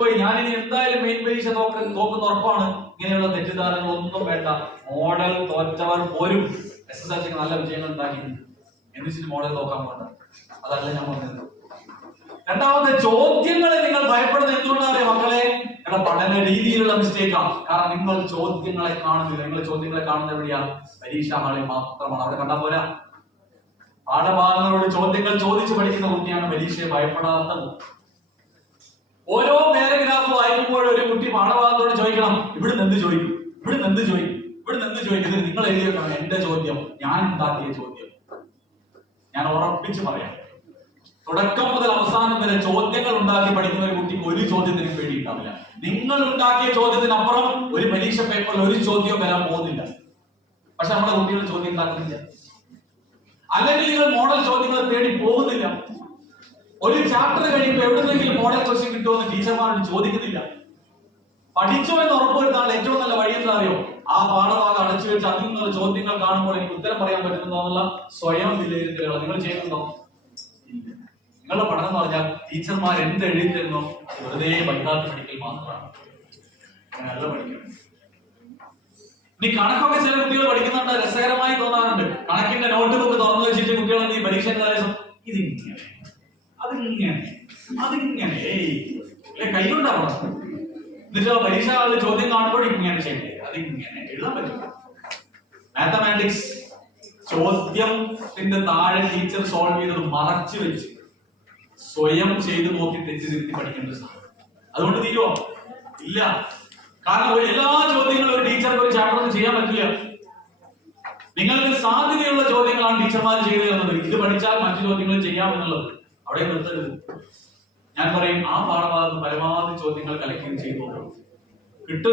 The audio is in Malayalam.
ഞാനിനി എന്തായാലും മെയിൻ പരീക്ഷ നോക്കുന്ന ഉറപ്പാണ്. ഇങ്ങനെയുള്ള തെറ്റിദ്ധാരണകളൊന്നും വേണ്ട. മോഡൽ തോറ്റവർ പോരും SSLC നല്ല വിജയങ്ങൾ ഉണ്ടാക്കിയിട്ടുണ്ട്. എന്നിട്ട് മോഡൽ നോക്കാൻ പോകണ്ട. അതല്ല ഞാൻ പറഞ്ഞത്. രണ്ടാമത്തെ, ചോദ്യങ്ങളെ നിങ്ങൾ ഭയപ്പെടുന്നത് എന്തുകൊണ്ടാണ് മക്കളെ? നിങ്ങളുടെ പഠന രീതിയിലുള്ള മിസ്റ്റേക്കാണ്. കാരണം നിങ്ങൾ ചോദ്യങ്ങളെ കാണുന്നില്ല. നിങ്ങൾ ചോദ്യങ്ങളെ കാണുന്ന എവിടെയാ? പരീക്ഷാ ഹാളിൽ മാത്രമാണ്. അവിടെ കണ്ടാൽ പോരാ. പാഠഭാഗങ്ങളോട് ചോദ്യങ്ങൾ ചോദിച്ചു പഠിക്കുന്ന കുട്ടിയാണ് പരീക്ഷയെ ഭയപ്പെടാത്ത. ഓരോ പാരഗ്രാഫ് വായിക്കുമ്പോൾ ഒരു കുട്ടി പാഠഭാഗത്തോട് ചോദിക്കണം, ഇവിടുന്ന് എന്ത് ചോദിക്കും, ഇവിടുന്ന് എന്ത് ചോദിക്കും, ഇവിടുന്ന് എന്ത് ചോദിക്കും. ഇത് നിങ്ങൾ എഴുതി വെക്കണം. എന്റെ ചോദ്യം, ഞാൻ ഉണ്ടാക്കിയ ചോദ്യം. ഞാൻ ഉറപ്പിച്ച് പറയാം, തുടക്കം മുതൽ അവസാനം വരെ ചോദ്യങ്ങൾ ഉണ്ടാക്കി പഠിക്കുന്ന ഒരു കുട്ടിക്ക് ഒരു ചോദ്യത്തിന് പേടി ഉണ്ടാവില്ല. നിങ്ങൾ ഉണ്ടാക്കിയ ചോദ്യത്തിനപ്പുറം ഒരു പരീക്ഷ പേപ്പറിൽ ഒരു ചോദ്യം വരാൻ പോകുന്നില്ല. പക്ഷെ നമ്മുടെ കുട്ടികൾ ചോദ്യം ഉണ്ടാക്കുന്നില്ല. അല്ലെങ്കിൽ നിങ്ങൾ മോഡൽ ചോദ്യങ്ങൾ തേടി പോകുന്നില്ല. ഒരു ചാപ്റ്റർ കഴിയുമ്പോൾ എവിടുന്നെങ്കിലും മോഡൽ ക്വസ്റ്റ്യൻ കിട്ടുമെന്ന് ടീച്ചർമാരോട് ചോദിക്കുന്നില്ല. പഠിച്ചോ എന്ന് ഉറപ്പുവരുത്താനുള്ള ഏറ്റവും നല്ല വഴി എന്താ അറിയോ? ആ പാഠഭാഗം അടച്ചു വെച്ച് അതിൽ നിന്നുള്ള ചോദ്യങ്ങൾ കാണുമ്പോൾ എനിക്ക് ഉത്തരം പറയാൻ പറ്റുന്നതോ എന്നുള്ള സ്വയം വിലയിരുത്തലുകൾ നിങ്ങൾ ചെയ്യുന്നുണ്ടോ? നിങ്ങളുടെ പഠനം എന്ന് പറഞ്ഞാൽ ടീച്ചർമാർ എന്ത് എഴുതി തരുന്നോ അത് വെറുതെ വൈകാത്ത പഠിക്കൽ മാത്രമാണ്. അങ്ങനെയല്ല പഠിക്കണം. ഇനി കണക്കൊക്കെ ചില കുട്ടികൾ പഠിക്കുന്നുണ്ട്, രസകരമായി തോന്നാറുണ്ട്. കണക്കിന്റെ നോട്ട് ബുക്ക് തുറന്നു വെച്ചിട്ട് കുട്ടികൾ എന്ത് ചെയ്യും? പരീക്ഷ ഇതിങ്ങനെ അതിങ്ങനെ കൈകൊണ്ടാവണം. എന്നിട്ട് പരീക്ഷ ചോദ്യം കാണുമ്പോൾ ഇങ്ങനെ ചെയ്യണ്ടേ, അതിങ്ങനെ എഴുതാൻ പറ്റില്ല. മാത്തമാറ്റിക്സ് ചോദ്യത്തിന്റെ താഴെ ടീച്ചർ സോൾവ് ചെയ്തത് മറച്ചു വെച്ച് സ്വയം ചെയ്തു നോക്കി തെറ്റ് തിരുത്തി പഠിക്കേണ്ട സാധനം. അതുകൊണ്ട് തീരുവോ? ഇല്ല. കാരണം എല്ലാ ചോദ്യങ്ങളും ഒരു ടീച്ചർക്ക് ഒരു ചാപ്റ്ററിന് ചെയ്യാൻ പറ്റില്ല. നിങ്ങൾക്ക് സാധ്യതയുള്ള ചോദ്യങ്ങളാണ് ടീച്ചർമാർ ചെയ്തു തരുന്നത്. ഇത് പഠിച്ചാൽ മറ്റു ചോദ്യങ്ങൾ ചെയ്യാമെന്നുള്ളത്. അവിടെ നിർത്തരുത്. ഞാൻ പറയും, ആ പാഠഭാഗത്ത് പരമാവധി ചോദ്യങ്ങൾ കലക്ട് ചെയ്തു കിട്ടും.